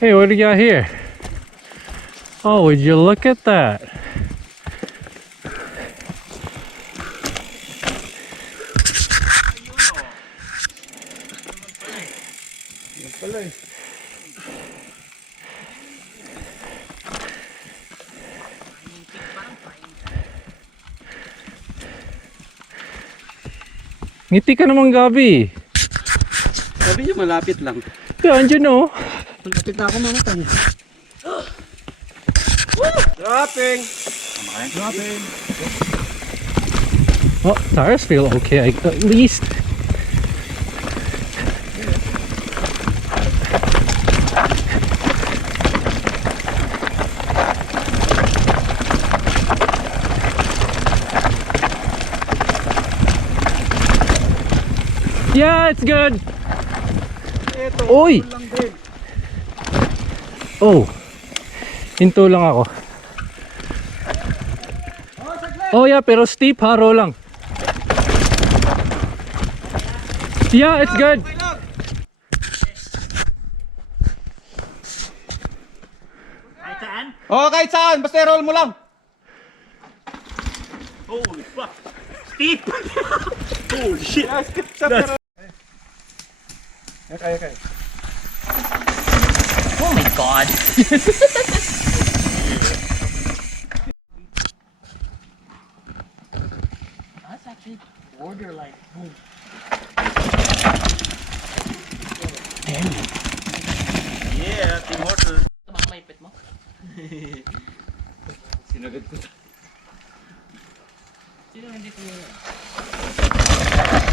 Hey, what do you got here? Oh, would you look at that? Ngiti ka naman, Gabi. Sabi niya malapit lang. Yeah, andyan oh. Malapit na ako mamatay. Dropping! Dropping! Well, tires feel okay, at least. Yeah, it's good. Ito, Oy! lang din. Oh, hinto lang ako. Oh yeah, pero steep, haro lang. Yeah, it's good. Okay lang. Kahit saan? Oo, kahit saan. Basta roll mo lang. Holy fuck! Steep! Holy shit! Okay. Oh my god! That's actually borderline. Boom. Damn it. Yeah, Team Horses. Tumama maipit mo? Sinagad ko. Sino hindi ko yun?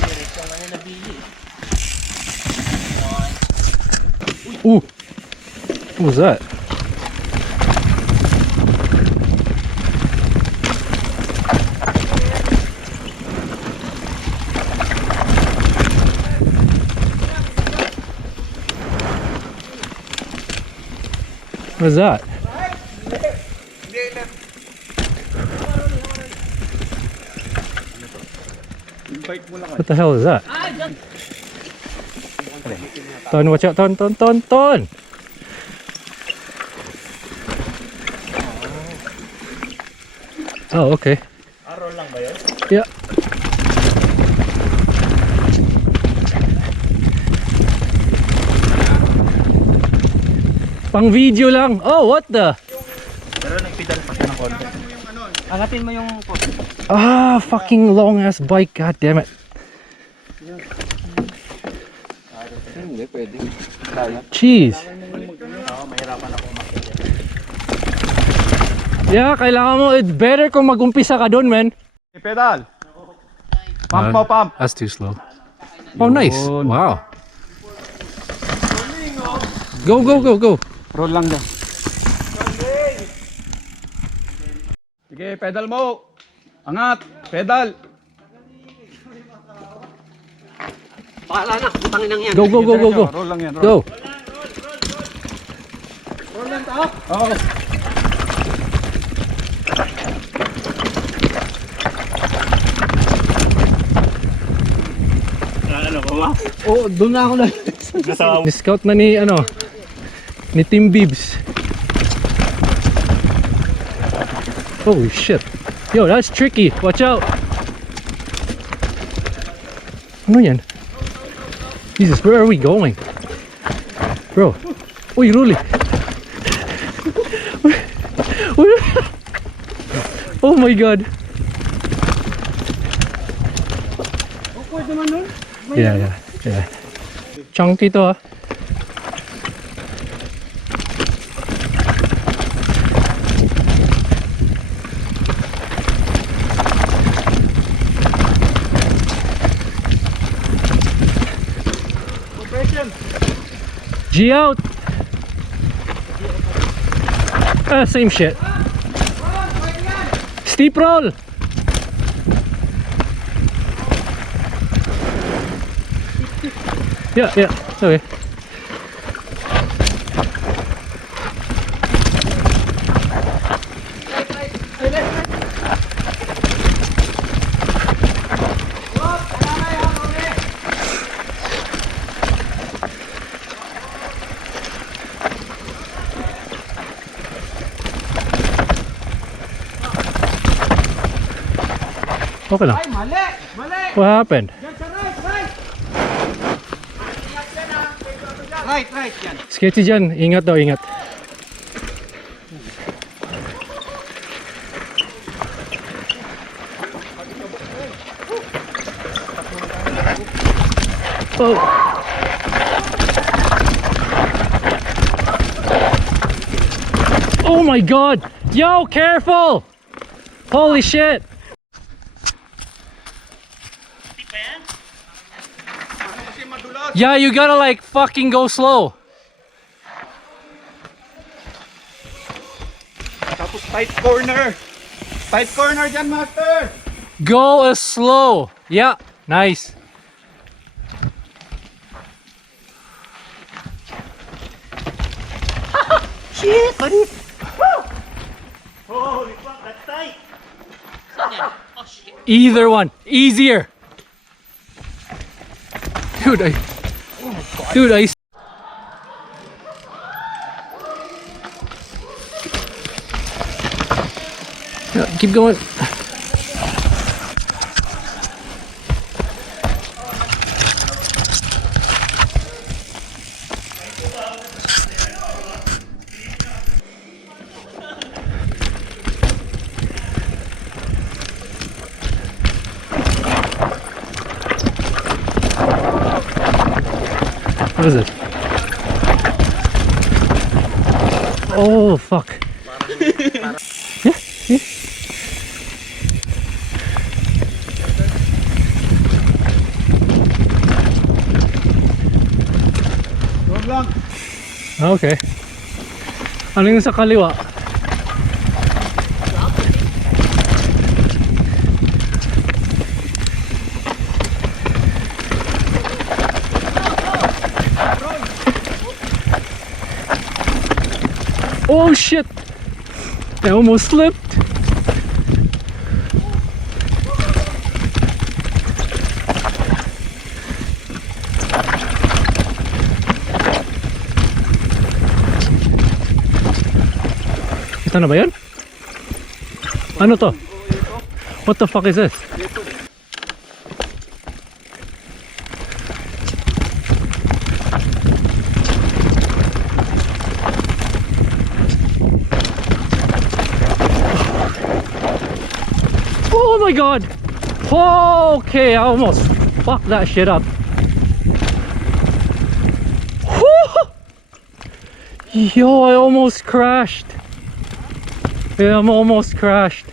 Direct ka lang nabili. Ooh, what was that? What is that? What the hell is that? Ton, watch out, Ton. Oh, okay. Roll lang ba yun? Yeah. Pang video lang. Oh, what the? Pero nagpidal pa siya ng konti. Angatin mo yung Ah, fucking long ass bike. God damn it. Hindi, pwede. Jeez. Oo, mahirapan ako umakyat. Yeah, kailangan mo. It's better kung mag-umpisa ka dun, man. Pedal. Pump mo, pump. That's too slow. Oh, nice. Wow. Go. Roll lang dyan. Sige, pedal mo. Angat. Pedal. Pakala na, butangin lang yan. Go. Roll lang yan. Go. Roll lang to. Oo. Ano ko ba? Oo, doon na ako na. Kasama mo. Scout na ni Team Bibs. Holy shit. Yo, that's tricky. Watch out. Ano yan? Jesus, where are we going? Bro. Uy, Ruli. Oh my god. Awkward naman nun. Yeah. Chunky to ah. G out. Same shit. Steep roll. Yeah, okay. Okay lang. Ay, mali! Mali! What happened? Yan sa right, right! Right, right, yan. Sketchy dyan. Ingat daw, ingat. Oh. Oh my god! Yo, careful! Holy shit! Yeah, you gotta like fucking go slow. Tapos tight corner. Tight corner dyan, master. Go as slow. Yeah, nice. Shit, buddy! Holy fuck, that's tight! Oh shit! Either one, easier. Dude, dude, I. Yeah, keep going. What is it? Oh fuck. Yeah, yeah. Huwag lang. Okay. Ano yung sa kaliwa? Oh shit! I almost slipped. Ito na ba yun? Ano to? What the fuck is this? Oh my god! Okay, I almost fucked that shit up. Whew! Yo, I almost crashed. Yeah, I'm almost crashed.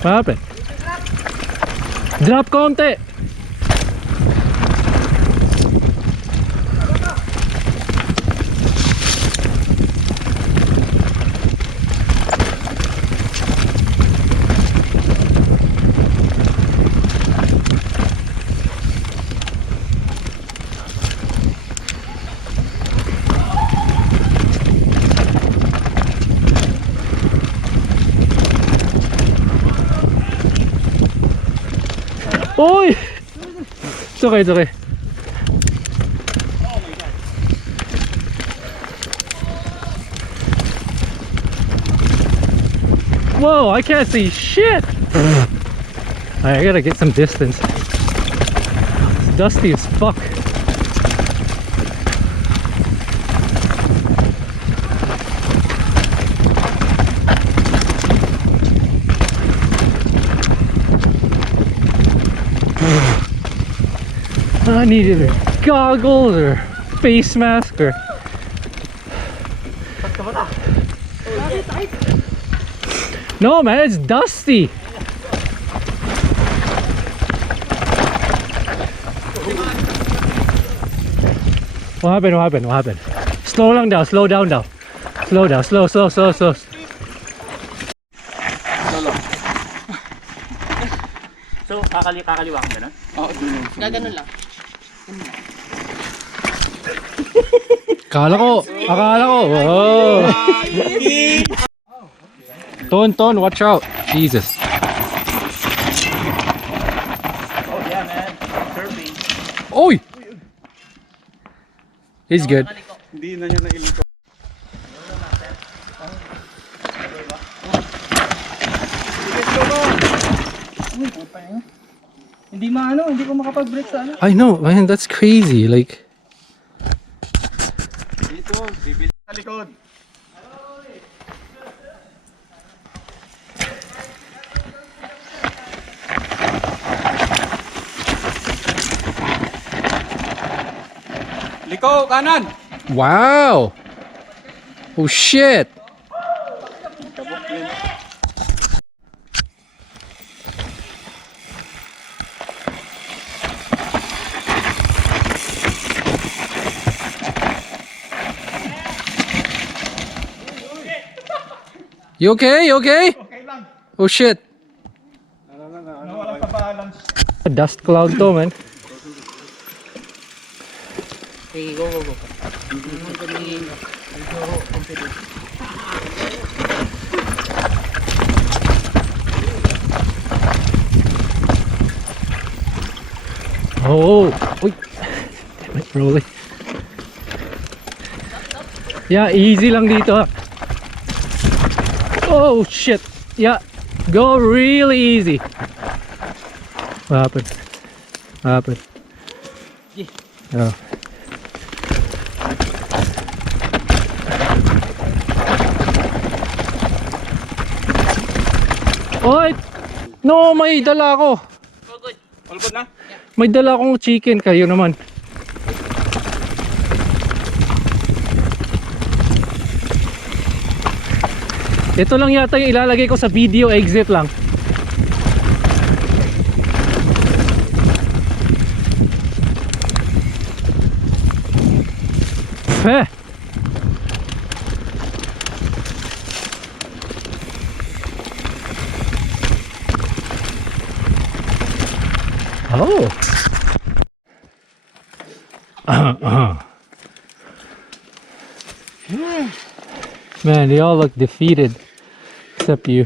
What happened? Drop konti. Oy! It's okay, it's okay. Whoa, I can't see shit! I gotta get some distance. It's dusty as fuck. I need either goggles or face mask or... No man, it's dusty. What happened? What happened? What happened? Slow lang daw, slow down daw. Slow down, slow. So, kakaliwa kang gano'n? Oo, dun. Gaganon lang. Akala ko. Oh. Ton, watch out. Jesus. He's good. Hindi na niya nailiko. Hindi maano, hindi ko makapag-break sa ano. I know, man. That's crazy. Like, Dito, bibilis sa likod. Liko, kanan! wow. Oh shit. You okay? You okay? Okay lang. Oh shit. Nawala sa balance. A dust cloud to, man. Sige, go. Oh, wait. Damn it, Rolly. Yeah, easy lang dito. Oh shit. Yeah, go really easy. What happened? What happened? Oh. Oy! No, may dala ako. All good na? May dala akong chicken, kayo naman. Ito lang yata yung ilalagay ko sa video, exit lang. Eh. Oh. Man, they all look defeated except you.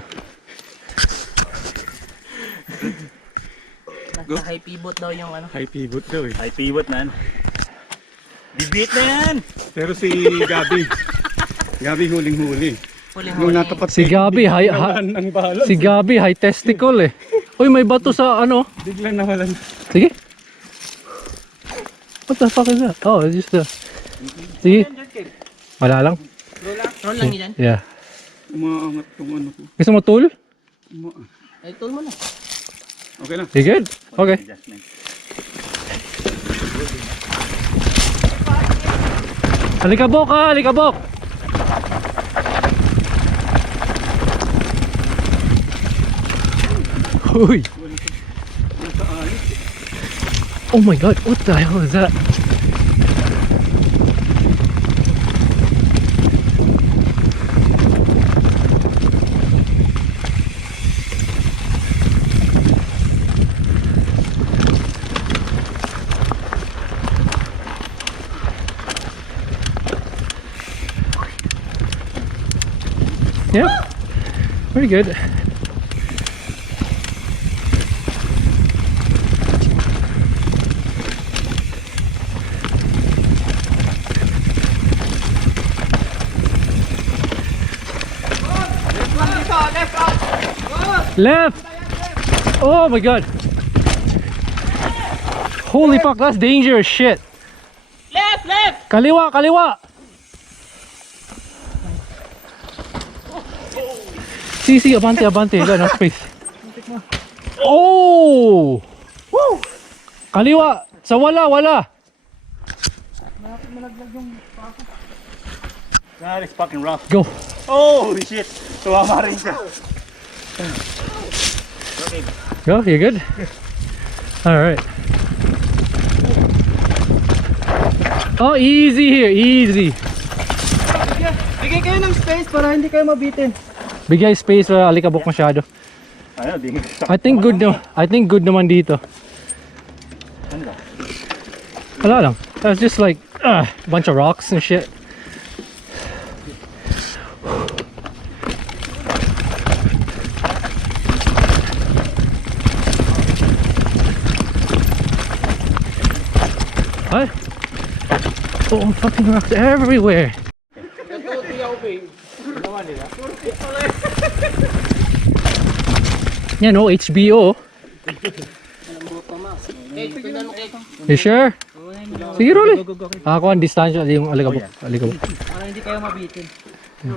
Nasa high pivot daw yung ano. High pivot daw eh. High pivot na yan. Bibit na yan! Pero si Gabi, Gabi huling-huli. Huling Nung natapat Si Gabi, nawalan ang balance. si Gabi, high testicle eh. Uy, may bato sa ano. Biglang nawalan. Sige. What the fuck is that? Oh, it's just a... Sige. Wala lang. Roll lang yan. Yeah. Umaangat tong ano ko. Gusto mo tool? Ay, tool mo na. Okay lang. You good? Okay. Alikabok ha, alikabok! Uy! Oh my god, what the hell is that? Yeah, pretty good. Left! Oh my god! Holy fuck, that's dangerous shit! Left! Left! Kaliwa, kaliwa! See, abante, abante. Got no space. Oh! Woo! Kaliwa! Sa wala, wala! That is fucking rough. Go! Oh shit! Tumama rin siya. Go, you good? Alright. Oh, easy here, easy. Bigay kayo ng space para hindi kayo mabitin. Bigay space para alikabok masyado. Ayun, di. I think good no. I think good naman dito. Wala lang. That's just like a bunch of rocks and shit. Ay. Oh, fucking rocks everywhere. Yan oh, HBO. You sure? Sige, Rolly. Ako ang distansya, yung aligabok. Aligabok. Para hindi kayo mabitin. Go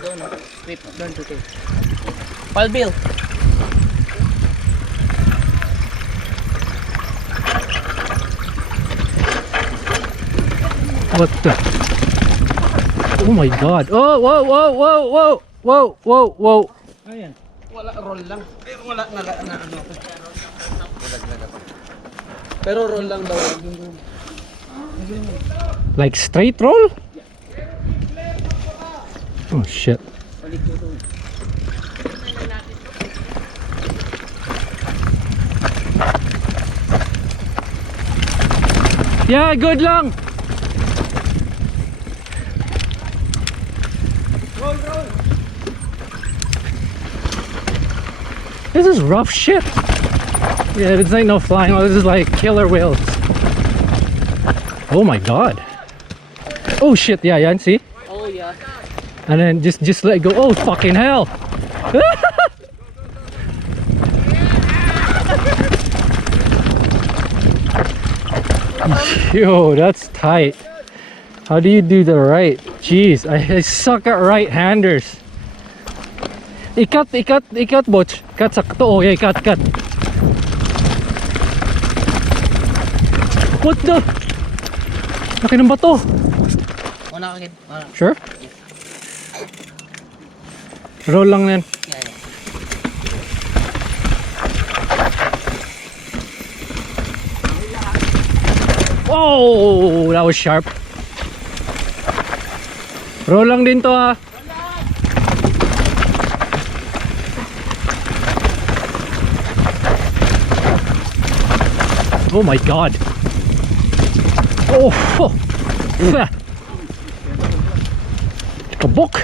down. Wait, down to take. Pal Bill. What the? Oh my god. Oh, whoa, whoa, whoa, whoa, whoa, whoa, whoa. Ayan. Wala, roll lang. Wala na ano. Pero roll lang daw. Like straight roll? Oh shit. Yeah, good lang. Roll. This is rough shit. Yeah, this ain't no flying. This is like killer whales. Oh my god. Oh shit, yeah, see? Oh yeah. And then just let it go. Oh fucking hell. Yo, that's tight. How do you do the right? Jeez, I suck at right-handers. Ikat, botch. Ikat sakto. Oh yeah, ikat. What the? Laki ng bato. Wala ka kid. Sure? Roll lang yan. Yeah. Oh, that was sharp. Roll lang din to ha. Oh my god. Oh, kabok.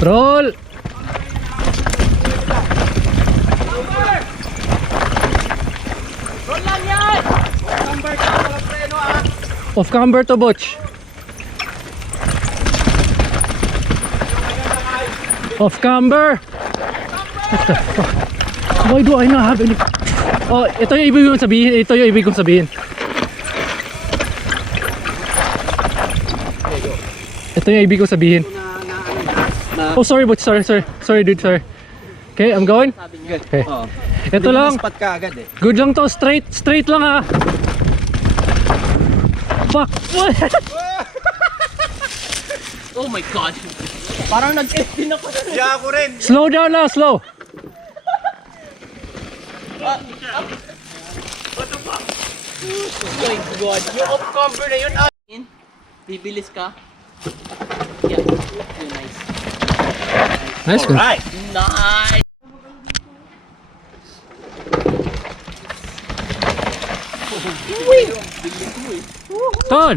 Roll. Roll lang yan! Camber ka, walang preno Off camber to, botch. Off camber. What the fuck? Why do I not have any? Oh, ito yung ibig kong sabihin. Ito yung ibig kong sabihin. Ito yung ibig kong sabihin. Oh, sorry, botch. Sorry, dude. Sorry. Okay, I'm going. Okay. Ito lang. Spot ka agad eh. Good lang to. Straight lang ha. Fuck. What? Oh my god. Parang nag-15 ako. Yeah, ako rin. Slow down na, slow. What the fuck? Oh my god. Yung off cover na yun. Bibilis ka. Yeah. Nice. Nice one. Alright. Nice. Ton.